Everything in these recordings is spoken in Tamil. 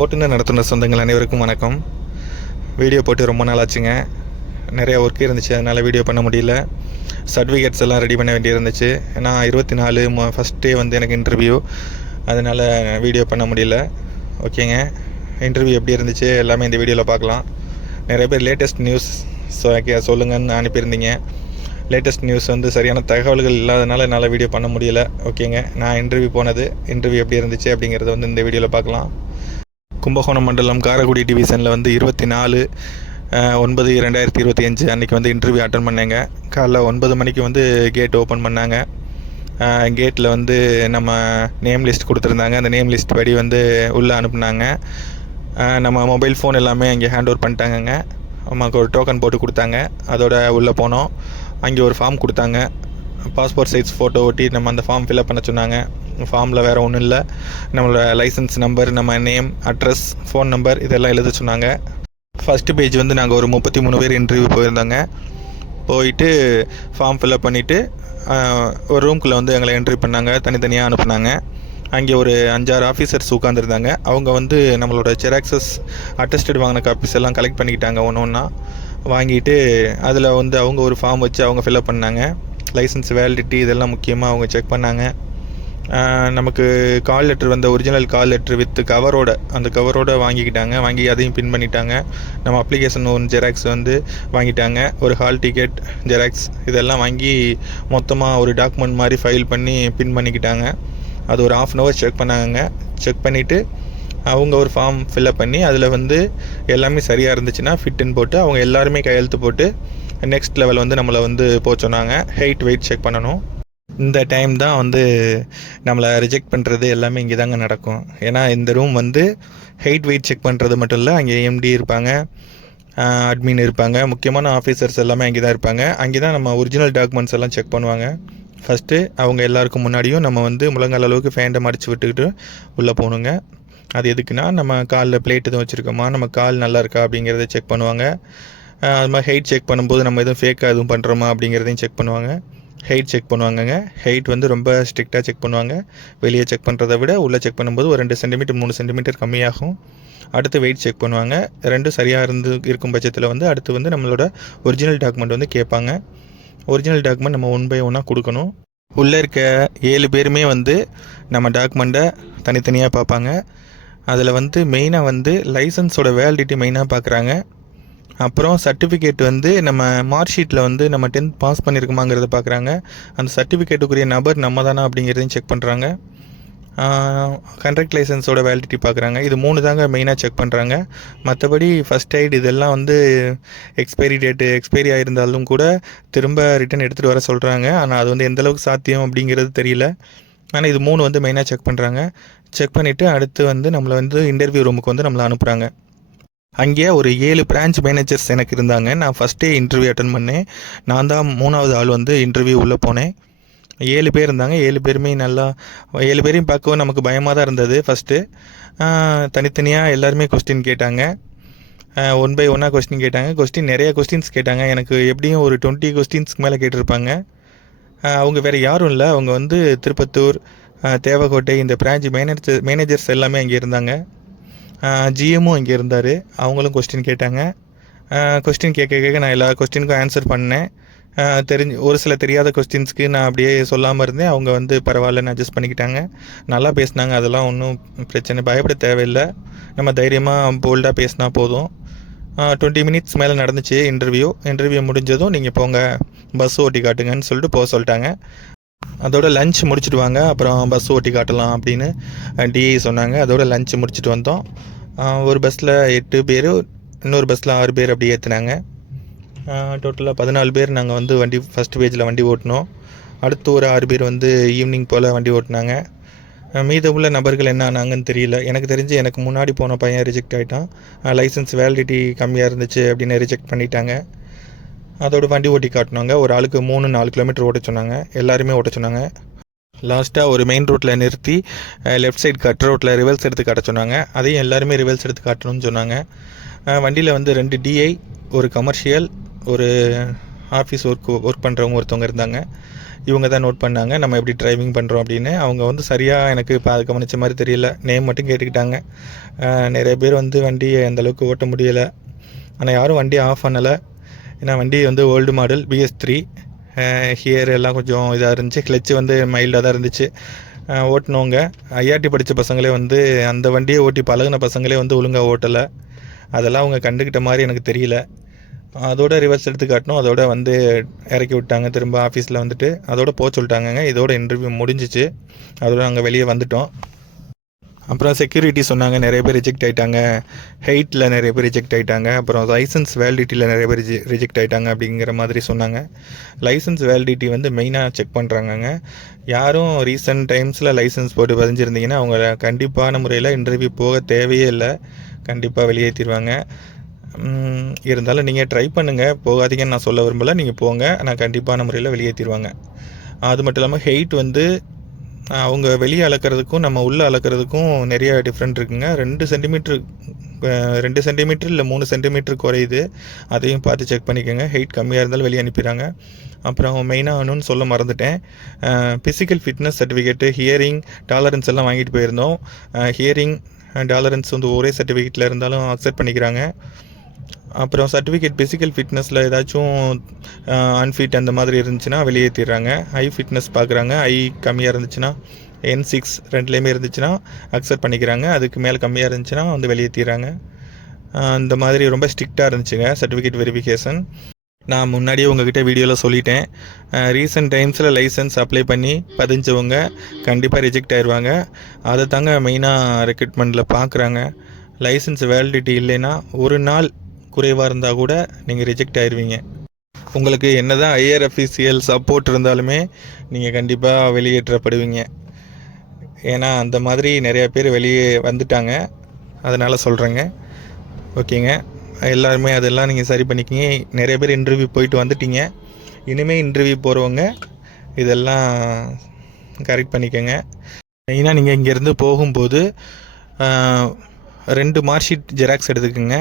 ஓட்டுநர் நடத்துனர் சொந்தங்கள் அனைவருக்கும் வணக்கம். வீடியோ போட்டு ரொம்ப நாள் ஆச்சுங்க. நிறையா ஒர்க் இருந்துச்சு, அதனால் வீடியோ பண்ண முடியல. சர்டிஃபிகேட்ஸ் எல்லாம் ரெடி பண்ண வேண்டியிருந்துச்சு. ஏன்னா 24 ஃபஸ்ட் டே வந்து எனக்கு இன்டர்வியூ, அதனால் வீடியோ பண்ண முடியல. ஓகேங்க, இன்டர்வியூ எப்படி இருந்துச்சு எல்லாமே இந்த வீடியோவில் பார்க்கலாம். நிறைய பேர் லேட்டஸ்ட் நியூஸ் சொல்லுங்கன்னு அனுப்பியிருந்தீங்க. லேட்டஸ்ட் நியூஸ் வந்து சரியான தகவல்கள் இல்லாதனால என்னால் வீடியோ பண்ண முடியல. ஓகேங்க, நான் இன்டர்வியூ எப்படி இருந்துச்சு அப்படிங்கிறத வந்து இந்த வீடியோவில் பார்க்கலாம். கும்பகோணம் மண்டலம் காரைக்குடி டிவிஷனில் வந்து 24/9/2025 அன்றைக்கி வந்து இன்டர்வியூ அட்டன் பண்ணேங்க. காலைல 9 மணிக்கு வந்து கேட் ஓப்பன் பண்ணாங்க. கேட்டில் வந்து நம்ம நேம் லிஸ்ட் கொடுத்துருந்தாங்க. அந்த நேம் லிஸ்ட் படி வந்து உள்ளே அனுப்புனாங்க. நம்ம மொபைல் ஃபோன் எல்லாமே அங்கே ஹேண்ட் ஓவர் பண்ணிட்டாங்கங்க. நமக்கு ஒரு டோக்கன் போட்டு கொடுத்தாங்க. அதோட உள்ளே போனோம். அங்கே ஒரு ஃபார்ம் கொடுத்தாங்க. பாஸ்போர்ட் சைஸ் ஃபோட்டோ ஒட்டி நம்ம அந்த ஃபார்ம் ஃபில்அப் பண்ண சொன்னாங்க. ஃபார்மில் வேறு ஒன்றும் இல்லை, நம்மளோட லைசன்ஸ் நம்பர், நம்ம நேம், அட்ரஸ், ஃபோன் நம்பர் இதெல்லாம் எழுத சொன்னாங்க. ஃபஸ்ட்டு பேஜ் வந்து நாங்கள் ஒரு 33 பேர் இன்டர்வியூ போயிருந்தோங்க. போயிட்டு ஃபார்ம் ஃபில்அப் பண்ணிவிட்டு ஒரு ரூம்குள்ளே வந்து எங்களை என்ட்ரி பண்ணாங்க. தனித்தனியாக அனுப்புனாங்க. அங்கே ஒரு 5-6 ஆஃபீஸர்ஸ் உட்காந்துருந்தாங்க. அவங்க வந்து நம்மளோட ஜெராக்ஸஸ், அட்டஸ்டட் வாங்கின காப்பீஸ் எல்லாம் கலெக்ட் பண்ணிக்கிட்டாங்க. ஒன்று ஒன்றா வாங்கிட்டு அதில் வந்து அவங்க ஒரு ஃபார்ம் வச்சு அவங்க ஃபில்அப் பண்ணாங்க. லைசன்ஸ் வேலிடிட்டி இதெல்லாம் முக்கியமாக அவங்க செக் பண்ணாங்க. நமக்கு கால் லெட்ரு வந்த ஒரிஜினல் கால் லெட்ரு வித் அந்த கவரோடு வாங்கிக்கிட்டாங்க. வாங்கி அதையும் பின் பண்ணிட்டாங்க. நம்ம அப்ளிகேஷன் ஒன்று ஜெராக்ஸ் வந்து வாங்கிட்டாங்க. ஒரு ஹால் டிக்கெட் ஜெராக்ஸ் இதெல்லாம் வாங்கி மொத்தமாக ஒரு டாக்குமெண்ட் மாதிரி ஃபைல் பண்ணி பின் பண்ணிக்கிட்டாங்க. அது ஒரு 1/2 hour செக் பண்ணாங்க. செக் பண்ணிவிட்டு அவங்க ஒரு ஃபார்ம் ஃபில்அப் பண்ணி அதில் வந்து எல்லாமே சரியாக இருந்துச்சுன்னா ஃபிட்டுன்னு போட்டு அவங்க எல்லாருமே கையெழுத்து போட்டு நெக்ஸ்ட் லெவல் வந்து நம்மளை வந்து சொன்னாங்க. ஹைட் வெயிட் செக் பண்ணணும். இந்த டைம் தான் வந்து நம்மளை ரிஜெக்ட் பண்ணுறது எல்லாமே இங்கே தாங்க நடக்கும். ஏன்னா இந்த ரூம் வந்து ஹைட் வெயிட் செக் பண்ணுறது மட்டும் இல்லை, அங்கே எம்டி இருப்பாங்க, அட்மின் இருப்பாங்க, முக்கியமான ஆஃபீஸர்ஸ் எல்லாமே அங்கே தான் இருப்பாங்க. அங்கே தான் நம்ம ஒரிஜினல் டாக்குமெண்ட்ஸ் எல்லாம் செக் பண்ணுவாங்க. ஃபஸ்ட்டு அவங்க எல்லாருக்கும் முன்னாடியும் நம்ம வந்து முழங்கால் அளவுக்கு ஃபேண்டை மடித்து விட்டுக்கிட்டு உள்ளே போகணுங்க. அது எதுக்குன்னா நம்ம காலில் பிளேட் எதுவும் வச்சுருக்கோமா, நம்ம கால் நல்லா இருக்கா அப்படிங்கிறத செக் பண்ணுவாங்க. அது மாதிரி ஹைட் செக் பண்ணும்போது நம்ம எதுவும் ஃபேக்காக எதுவும் பண்ணுறோமா அப்படிங்கிறதையும் செக் பண்ணுவாங்க. Height check பண்ணுவாங்கங்க. ஹைட் வந்து ரொம்ப ஸ்ட்ரிக்டாக செக் பண்ணுவாங்க. வெளியே செக் பண்ணுறதை விட உள்ளே செக் பண்ணும்போது ஒரு 2 சென்டிமீட்டர் 3 சென்டிமீட்டர் கம்மியாகும். அடுத்து வெயிட் செக் பண்ணுவாங்க. ரெண்டும் சரியாக இருக்கும் பட்சத்தில் வந்து அடுத்து வந்து நம்மளோட ஒரிஜினல் டாக்குமெண்ட் வந்து கேட்பாங்க. ஒரிஜினல் டாக்குமெண்ட் நம்ம 1 by 1 கொடுக்கணும். உள்ளே இருக்க 7 பேருமே வந்து நம்ம டாக்குமெண்ட்டை தனித்தனியாக பார்ப்பாங்க. அதில் வந்து மெயினாக வந்து லைசன்ஸோட வேலிடிட்டி மெயினாக பார்க்குறாங்க. அப்புறம் சர்டிஃபிகேட் வந்து நம்ம மார்க் ஷீட்டில் வந்து நம்ம 10th பாஸ் பண்ணியிருக்குமாங்கிறத பார்க்குறாங்க. அந்த சர்டிஃபிகேட்டுக்குரிய நபர் நம்ம தானா அப்படிங்கிறதையும் செக் பண்ணுறாங்க. கண்ட்ராக்ட் லைசன்ஸோட வேலிடிட்டி பார்க்குறாங்க. இது 3 தாங்க மெயினாக செக் பண்ணுறாங்க. மற்றபடி ஃபஸ்ட் எய்ட் இதெல்லாம் வந்து எக்ஸ்பைரி ஆகிருந்தாலும் கூட திரும்ப ரிட்டன் எடுத்துகிட்டு வர சொல்கிறாங்க. ஆனால் அது வந்து எந்தளவுக்கு சாத்தியம் அப்படிங்கிறது தெரியல. ஆனால் இது 3 வந்து மெயினாக செக் பண்ணுறாங்க. செக் பண்ணிவிட்டு அடுத்து வந்து நம்மளை வந்து இன்டர்வியூ ரூமுக்கு வந்து நம்மளை அனுப்புகிறாங்க. அங்கே ஒரு 7 பிரான்ச் மேனேஜர்ஸ் எனக்கு இருந்தாங்க. நான் ஃபஸ்ட்டே இன்டர்வியூ அட்டன் பண்ணேன். நான் தான் 3வது ஆள் வந்து இன்டர்வியூ உள்ளே போனேன். 7 பேர் இருந்தாங்க. 7 பேருமே நல்லா 7 பேரையும் பார்க்கவும் நமக்கு பயமாக தான் இருந்தது. ஃபஸ்ட்டு தனித்தனியாக எல்லாருமே கொஸ்டின் கேட்டாங்க. 1 by 1 கொஸ்டின் கேட்டாங்க. நிறைய கொஸ்டின்ஸ் கேட்டாங்க. எனக்கு எப்படியும் ஒரு 20 கொஸ்டின்ஸ்க்கு மேலே கேட்டிருப்பாங்க. அவங்க வேறு யாரும் இல்லை, அவங்க வந்து திருப்பத்தூர், தேவக்கோட்டை இந்த பிரான்ச் மேனேஜர்ஸ் எல்லாமே அங்கே இருந்தாங்க. ஜிஎம்மும் இங்கே இருந்தார். அவங்களும் கொஸ்டின் கேட்டாங்க. கொஸ்டின் கேட்க நான் எல்லா கொஸ்டினுக்கும் ஆன்சர் பண்ணேன். ஒரு சில தெரியாத கொஸ்டின்ஸ்க்கு நான் அப்படியே சொல்லாமல் இருந்தேன். அவங்க வந்து பரவாயில்லன்னு அட்ஜஸ்ட் பண்ணிக்கிட்டாங்க. நல்லா பேசினாங்க. அதெல்லாம் ஒன்றும் பிரச்சனை, பயப்பட தேவையில்லை. நம்ம தைரியமாக போல்டாக பேசினா போதும். 20 minutes மேலே நடந்துச்சு இன்டர்வியூ முடிஞ்சதும் நீங்கள் போங்க, பஸ் ஓட்டி காட்டுங்கன்னு சொல்லிட்டு போக சொல்லிட்டாங்க. அதோட லஞ்ச் முடிச்சுட்டு வாங்க, அப்புறம் பஸ் ஓட்டி காட்டலாம் அப்படின்னு டிஐ சொன்னாங்க. அதோட லஞ்ச் முடிச்சுட்டு வந்தோம். ஒரு பஸ்ஸில் 8 பேர், இன்னொரு பஸ்ஸில் 6 பேர் அப்படி ஏற்றுனாங்க. டோட்டலாக 14 பேர் நாங்கள் வந்து ஃபஸ்ட் பேஜில் வண்டி ஓட்டினோம். அடுத்து ஒரு 6 பேர் வந்து ஈவினிங் போல் வண்டி ஓட்டினாங்க. மீதமுள்ள நபர்கள் என்ன ஆனாங்கன்னு தெரியல. எனக்கு தெரிஞ்சு எனக்கு முன்னாடி போன பையன் ரிஜெக்ட் ஆகிட்டான். லைசன்ஸ் வேலிடிட்டி கம்மியாக இருந்துச்சு அப்படின்னு ரிஜெக்ட் பண்ணிட்டாங்க. அதோட வண்டி ஓட்டி காட்டினாங்க. ஒரு ஆளுக்கு 3-4 கிலோமீட்டர் ஓட்ட சொன்னாங்க. எல்லாருமே ஓட்ட சொன்னாங்க. லாஸ்ட்டாக ஒரு மெயின் ரோட்டில் நிறுத்தி லெஃப்ட் சைடு கட் ரோட்டில் ரிவல்ஸ் எடுத்து காட்ட சொன்னாங்க. அதையும் எல்லாருமே ரிவல்ஸ் எடுத்து காட்டணும்னு சொன்னாங்க. வண்டியில் வந்து 2 டிஐ, ஒரு கமர்ஷியல், ஒரு ஆஃபீஸ் ஒர்க் பண்ணுறவங்க ஒருத்தவங்க இருந்தாங்க. இவங்க தான் நோட் பண்ணாங்க நம்ம எப்படி டிரைவிங் பண்ணுறோம் அப்படின்னு. அவங்க வந்து சரியாக எனக்கு இப்போ அது கவனித்த மாதிரி தெரியல, நேம் மட்டும் கேட்டுக்கிட்டாங்க. நிறைய பேர் வந்து வண்டியை அந்தளவுக்கு ஓட்ட முடியலை. ஆனால் யாரும் வண்டி ஆஃப் பண்ணலை. ஏன்னா வண்டி வந்து ஓல்டு மாடல் BS3. ஹியர் எல்லாம் கொஞ்சம் இதாக இருந்துச்சு, கிளச்சு வந்து மைல்டாக தான் இருந்துச்சு. ஓட்டினவங்க IRT படித்த பசங்களே வந்து அந்த வண்டியை ஓட்டி பழகின பசங்களே வந்து ஒழுங்காக ஓட்டலை. அதெல்லாம் அவங்க கண்டுக்கிட்ட மாதிரி எனக்கு தெரியல. அதோட ரிவர்ஸ் எடுத்து காட்டணும், அதோட வந்து இறக்கி விட்டாங்க. திரும்ப ஆஃபீஸில் வந்துட்டு அதோட போக சொல்லிட்டாங்கங்க. இதோட இன்டர்வியூ முடிஞ்சிச்சு. அதோட நாங்கள் வெளியே வந்துட்டோம். அப்புறம் செக்யூரிட்டி சொன்னாங்க நிறைய பேர் ரிஜெக்ட் ஆகிட்டாங்க, ஹெயிட்டில் நிறைய பேர் ரிஜெக்ட் ஆகிட்டாங்க, அப்புறம் லைசன்ஸ் வேலிடிட்டியில் நிறைய பேர் ரிஜெக்ட் ஆகிட்டாங்க அப்படிங்கிற மாதிரி சொன்னாங்க. லைசன்ஸ் வேலிடிட்டி வந்து மெயினாக செக் பண்ணுறாங்கங்க. யாரும் ரீசெண்ட் டைம்ஸில் லைசன்ஸ் போட்டு பதிஞ்சிருந்தீங்கன்னா அவங்க கண்டிப்பான முறையில் இன்டர்வியூ போக தேவையே இல்லை, கண்டிப்பாக வெளியேற்றிடுவாங்க. இருந்தாலும் நீங்கள் ட்ரை பண்ணுங்கள், போகாதீங்கன்னு நான் சொல்ல விரும்பலை. நீங்கள் போங்க, ஆனால் கண்டிப்பான முறையில் வெளியேற்றிடுவாங்க. அது மட்டும் இல்லாமல் ஹெயிட் வந்து அவங்க வெளியே அளக்கிறதுக்கும் நம்ம உள்ளே அளக்கிறதுக்கும் நிறைய டிஃப்ரெண்ட் இருக்குங்க. 2 சென்டிமீட்ரு 2 சென்டிமீட்டர் இல்லை 3 சென்டிமீட்டர் குறையுது. அதையும் பார்த்து செக் பண்ணிக்கோங்க. ஹெயிட் கம்மியாக இருந்தாலும் வெளியே அனுப்பிடுறாங்க. அப்புறம் மெயினாக ஒன்றுன்னு சொல்ல மறந்துட்டேன், physical fitness certificate, hearing tolerance எல்லாம் வாங்கிட்டு போயிருந்தோம். ஹியரிங் டாலரன்ஸ் வந்து ஒரே சர்டிஃபிகேட்டில் இருந்தாலும் அக்செப்ட் பண்ணிக்கிறாங்க. அப்புறம் சர்டிஃபிகேட் ஃபிசிக்கல் ஃபிட்னஸில் ஏதாச்சும் அன்ஃபிட் அந்த மாதிரி இருந்துச்சுன்னா வெளியேற்றிடுறாங்க. ஐ ஃபிட்னஸ் பார்க்குறாங்க. ஐ கம்மியாக இருந்துச்சுன்னா N6 ரெண்டுலேயுமே இருந்துச்சுன்னா அக்செப்ட் பண்ணிக்கிறாங்க. அதுக்கு மேலே கம்மியாக இருந்துச்சுன்னா வந்து வெளியேற்றிடுறாங்க. இந்த மாதிரி ரொம்ப ஸ்ட்ரிக்டாக இருந்துச்சுங்க சர்டிஃபிகேட் வெரிஃபிகேஷன். நான் முன்னாடியே உங்ககிட்ட வீடியோவில் சொல்லிட்டேன், ரீசெண்ட் டைம்ஸில் லைசன்ஸ் அப்ளை பண்ணி பதிஞ்சவங்க கண்டிப்பாக ரிஜெக்ட் ஆயிடுவாங்க. அதை தாங்க மெயினாக ரெக்ரூட்மெண்ட்டில் பார்க்குறாங்க. லைசன்ஸ் வேலிடிட்டி இல்லைன்னா ஒரு நாள் குறைவாக இருந்தால் கூட நீங்கள் ரிஜெக்ட் ஆயிடுவீங்க. உங்களுக்கு என்ன தான் IRFECL சப்போர்ட் இருந்தாலுமே நீங்கள் கண்டிப்பாக வெளியேற்றப்படுவீங்க. ஏன்னா அந்த மாதிரி நிறையா பேர் வெளியே வந்துட்டாங்க, அதனால் சொல்கிறேங்க. ஓகேங்க, எல்லாருமே அதெல்லாம் நீங்கள் சரி பண்ணிக்கிங்க. நிறைய பேர் இன்டர்வியூ போயிட்டு வந்துட்டீங்க. இனிமேல் இன்டர்வியூ போகிறவங்க இதெல்லாம் கரெக்ட் பண்ணிக்கோங்க. மெயினாக நீங்கள் இங்கேருந்து போகும்போது 2 மார்க் ஷீட் ஜெராக்ஸ் எடுத்துக்கோங்க.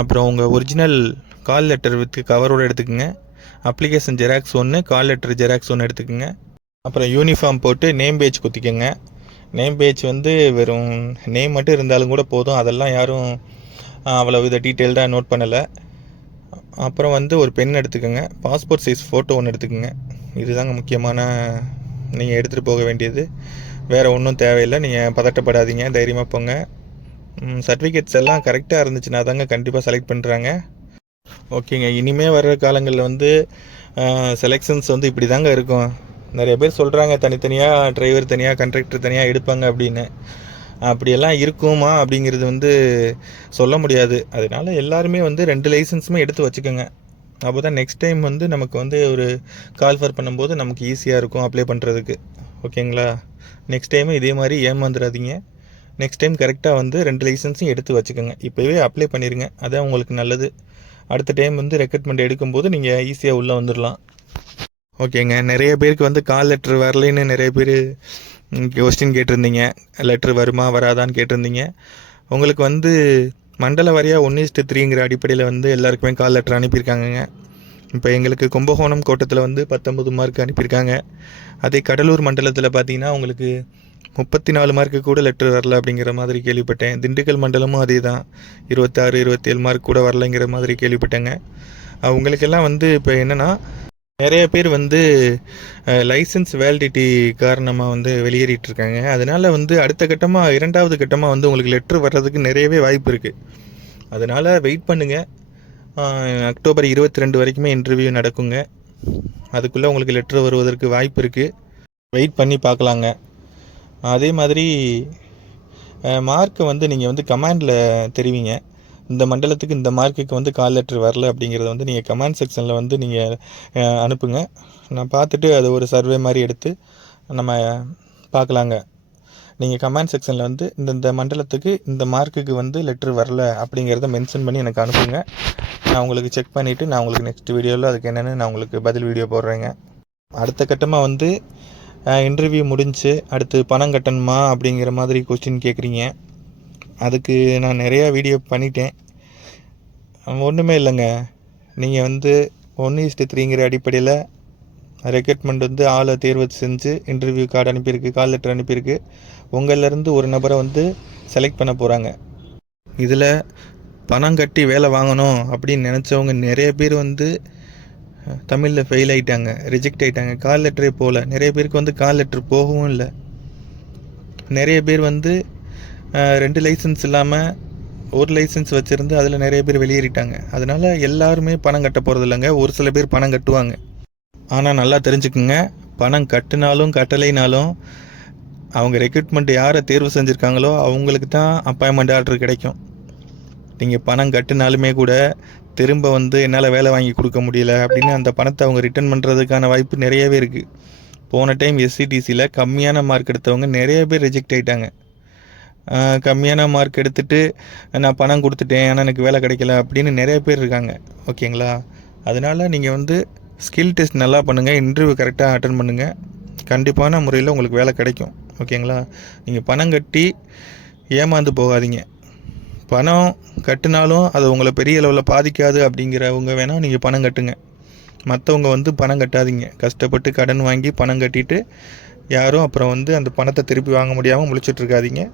அப்புறம் உங்கள் ஒரிஜினல் கால் லெட்டர் வித் கவரோடு எடுத்துக்கோங்க. Application xerox 1, call letter xerox 1 எடுத்துக்கோங்க. அப்புறம் யூனிஃபார்ம் போட்டு நேம் பேஜ் குத்திக்கோங்க. நேம் பேஜ் வந்து வெறும் நேம் மட்டும் இருந்தாலும் கூட போதும், அதெல்லாம் யாரும் அவ்வளோ இதை டீட்டெயில்டாக நோட் பண்ணலை. அப்புறம் வந்து ஒரு பென் எடுத்துக்கோங்க. பாஸ்போர்ட் சைஸ் ஃபோட்டோ 1 எடுத்துக்கோங்க. இதுதாங்க முக்கியமான நீங்கள் எடுத்துகிட்டு போக வேண்டியது. வேறு ஒன்றும் தேவையில்லை. நீங்கள் பதட்டப்படாதீங்க, தைரியமாக போங்க. சர்டிஃபிகேட்ஸ் எல்லாம் கரெக்டாக இருந்துச்சுன்னா தாங்க கண்டிப்பாக செலக்ட் பண்ணுறாங்க. ஓகேங்க, இனிமேல் வர்ற காலங்களில் வந்து செலெக்ஷன்ஸ் வந்து இப்படி தாங்க இருக்கும். நிறைய பேர் சொல்கிறாங்க தனித்தனியாக டிரைவர் தனியாக கண்ட்ரக்டர் தனியாக எடுப்பாங்க அப்படின்னு. அப்படியெல்லாம் இருக்குமா அப்படிங்கிறது வந்து சொல்ல முடியாது. அதனால் எல்லாருமே வந்து 2 லைசன்ஸுமே எடுத்து வச்சுக்கோங்க. அப்போ தான் நெக்ஸ்ட் டைம் வந்து நமக்கு வந்து ஒரு கால்ஃபர் பண்ணும்போது நமக்கு ஈஸியாக இருக்கும் அப்ளை பண்ணுறதுக்கு. ஓகேங்களா, நெக்ஸ்ட் டைமும் இதே மாதிரி ஏமாந்துடாதீங்க. நெக்ஸ்ட் டைம் கரெக்டாக வந்து 2 லைசன்ஸையும் எடுத்து வச்சுக்கோங்க. இப்போவே அப்ளை பண்ணிடுங்க, அதான் உங்களுக்கு நல்லது. அடுத்த டைம் வந்து ரெக்ரூட்மெண்ட் எடுக்கும்போது நீங்கள் ஈஸியாக உள்ளே வந்துடலாம். ஓகேங்க, நிறைய பேருக்கு வந்து கால் லெட்ரு வரலைன்னு நிறைய பேர் கொஸ்டின் கேட்டிருந்தீங்க. லெட்ரு வருமா வராதான்னு கேட்டிருந்தீங்க. உங்களுக்கு வந்து மண்டல வாரியாக 1:3ங்கிற அடிப்படையில் வந்து எல்லாருக்குமே கால் லெட்டர் அனுப்பியிருக்காங்கங்க. இப்போ எங்களுக்கு கும்பகோணம் கோட்டத்தில் வந்து 19 மார்க் அனுப்பியிருக்காங்க. அதே கடலூர் மண்டலத்தில் பார்த்தீங்கன்னா உங்களுக்கு 34 மார்க்கு கூட லெட்ரு வரல அப்படிங்கிற மாதிரி கேள்விப்பட்டேன். திண்டுக்கல் மண்டலமும் அதே தான், 26, 27 மார்க் கூட வரலைங்கிற மாதிரி கேள்விப்பட்டேங்க. அவங்களுக்கெல்லாம் வந்து இப்போ என்னென்னா நிறைய பேர் வந்து லைசன்ஸ் வேலிடிட்டி காரணமாக வந்து வெளியேறிட்டுருக்காங்க. அதனால் வந்து அடுத்த கட்டமாக 2வது கட்டமாக வந்து உங்களுக்கு லெட்ரு வர்றதுக்கு நிறையவே வாய்ப்பு இருக்குது. அதனால் வெயிட் பண்ணுங்கள். அக்டோபர் 22 வரைக்குமே இன்டர்வியூ நடக்குங்க. அதுக்குள்ளே உங்களுக்கு லெட்ரு வருவதற்கு வாய்ப்பு இருக்குது. வெயிட் பண்ணி பார்க்கலாங்க. அதே மாதிரி மார்க்கை வந்து நீங்கள் வந்து கமெண்டில் தெரிவிங்க. இந்த மண்டலத்துக்கு இந்த மார்க்குக்கு வந்து கால் லெட்ரு வரல அப்படிங்கிறத வந்து நீங்கள் கமெண்ட் செக்ஷனில் வந்து நீங்கள் அனுப்புங்க. நான் பார்த்துட்டு அதை ஒரு சர்வே மாதிரி எடுத்து நம்ம பார்க்கலாங்க. நீங்கள் கமெண்ட் செக்ஷனில் வந்து இந்த மண்டலத்துக்கு இந்த மார்க்குக்கு வந்து லெட்ரு வரல அப்படிங்கிறத மென்ஷன் பண்ணி எனக்கு அனுப்புங்க. நான் உங்களுக்கு செக் பண்ணிவிட்டு நான் உங்களுக்கு நெக்ஸ்ட் வீடியோவில் அதுக்கு என்னென்னு நான் உங்களுக்கு பதில் வீடியோ போடுறேங்க. அடுத்த கட்டமாக வந்து இன்டர்வியூ முடிஞ்சு அடுத்து பணம் கட்டணுமா அப்படிங்கிற மாதிரி கொஸ்டின் கேட்குறீங்க. அதுக்கு நான் நிறையா வீடியோ பண்ணிட்டேன். ஒன்றுமே இல்லைங்க, நீங்கள் வந்து 1:3ங்கிற அடிப்படையில் ரெக்ரூட்மெண்ட் வந்து ஆளை தேர்வு செஞ்சு இன்டர்வியூ கார்டு அனுப்பியிருக்கு, கால் லெட்டர் அனுப்பியிருக்கு. உங்களிலேருந்து ஒரு நபரை வந்து செலக்ட் பண்ண போகிறாங்க. இதில் பணம் கட்டி வேலை வாங்கணும் அப்படின்னு நினச்சவங்க நிறைய பேர் வந்து தமிழில் ஃபெயில் ஆகிட்டாங்க, ரிஜெக்ட் ஆகிட்டாங்க. கால் லெட்டரே போகல. நிறைய பேருக்கு வந்து கால் லெட்டர் போகவும் இல்லை. நிறைய பேர் வந்து 2 லைசன்ஸ் இல்லாமல் 1 லைசன்ஸ் வச்சுருந்து அதில் நிறைய பேர் வெளியேறிட்டாங்க. அதனால் எல்லாருமே பணம் கட்ட போகிறது இல்லைங்க. ஒரு சில பேர் பணம் கட்டுவாங்க. ஆனால் நல்லா தெரிஞ்சுக்குங்க, பணம் கட்டினாலும் கட்டலைனாலும் அவங்க ரெக்ரூட்மெண்ட் யாரை தேர்வு செஞ்சுருக்காங்களோ அவங்களுக்கு தான் அப்பாயின்மெண்ட் ஆர்டர் கிடைக்கும். நீங்கள் பணம் கட்டினாலுமே கூட திரும்ப வந்து என்னால் வேலை வாங்கி கொடுக்க முடியல அப்படின்னு அந்த பணத்தை அவங்க ரிட்டர்ன் பண்ணுறதுக்கான வாய்ப்பு நிறையவே இருக்குது. போன டைம் எஸ்சிடிசியில் கம்மியான மார்க் எடுத்தவங்க நிறைய பேர் ரிஜெக்ட் ஆகிட்டாங்க. கம்மியான மார்க் எடுத்துகிட்டு நான் பணம் கொடுத்துட்டேன் ஆனால் எனக்கு வேலை கிடைக்கல அப்படின்னு நிறைய பேர் இருக்காங்க. ஓகேங்களா? அதனால் நீங்கள் வந்து ஸ்கில் டெஸ்ட் நல்லா பண்ணுங்கள், இன்டர்வியூ கரெக்டாக அட்டன் பண்ணுங்கள். கண்டிப்பான முறையில் உங்களுக்கு வேலை கிடைக்கும். ஓகேங்களா? நீங்கள் பணம் கட்டி ஏமாந்து போகாதீங்க. பணம் கட்டினாலும் அது உங்களை பெரிய அளவில் பாதிக்காது அப்படிங்கிறவங்க வேணால் நீங்கள் பணம் கட்டுங்க. மற்றவங்க வந்து பணம் கட்டாதீங்க. கஷ்டப்பட்டு கடன் வாங்கி பணம் கட்டிட்டு யாரும் அப்புறம் வந்து அந்த பணத்தை திருப்பி வாங்க முடியாமல் முழிச்சிட்ருக்காதீங்க.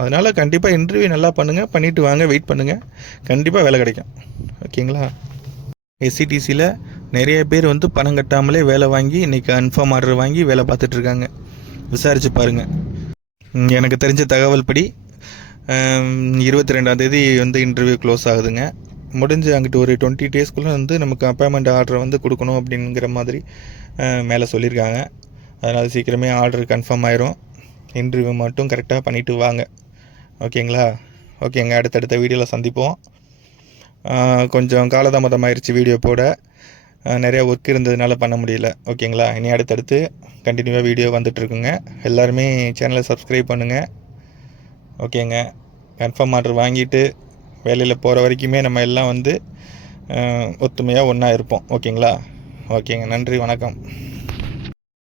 அதனால் கண்டிப்பாக இன்டர்வியூ நல்லா பண்ணுங்கள், பண்ணிவிட்டு வாங்க, வெயிட் பண்ணுங்கள், கண்டிப்பாக வேலை கிடைக்கும். ஓகேங்களா? எஸ்சிடிசியில் நிறைய பேர் வந்து பணம் கட்டாமலே வேலை வாங்கி இன்றைக்கி கன்ஃபார்ம் ஆர்டர் வாங்கி வேலை பார்த்துட்ருக்காங்க. விசாரித்து பாருங்கள். எனக்கு தெரிஞ்ச தகவல் படி 22ஆம் தேதி வந்து இன்டர்வியூ க்ளோஸ் ஆகுதுங்க. முடிஞ்சு அங்கிட்டு ஒரு 20 டேஸ்க்குள்ளே வந்து நமக்கு அப்பாயின்மெண்ட் ஆர்டரை வந்து கொடுக்கணும் அப்படிங்கிற மாதிரி மேலே சொல்லியிருக்காங்க. அதனால் சீக்கிரமே ஆர்டர் கன்ஃபார்ம் ஆயிரும். இன்டர்வியூ மட்டும் கரெக்டாக பண்ணிவிட்டு வாங்க. ஓகேங்களா? ஓகேங்க, அடுத்தடுத்த வீடியோவில் சந்திப்போம். கொஞ்சம் காலதாமதம் ஆயிடுச்சு வீடியோ போட, நிறையா ஒர்க் இருந்ததுனால பண்ண முடியல. ஓகேங்களா? இனி அடுத்தடுத்து கண்டினியூவாக வீடியோ வந்துட்டுருக்குங்க. எல்லாருமே சேனலை சப்ஸ்கிரைப் பண்ணுங்கள். ஓகேங்க, கன்ஃபார்ம் ஆர்டர் வாங்கிட்டு வேலையில் போகிற வரைக்குமே நம்ம எல்லாம் வந்து ஒத்துமையாக ஒன்றா இருப்போம். ஓகேங்களா? ஓகேங்க, நன்றி, வணக்கம்.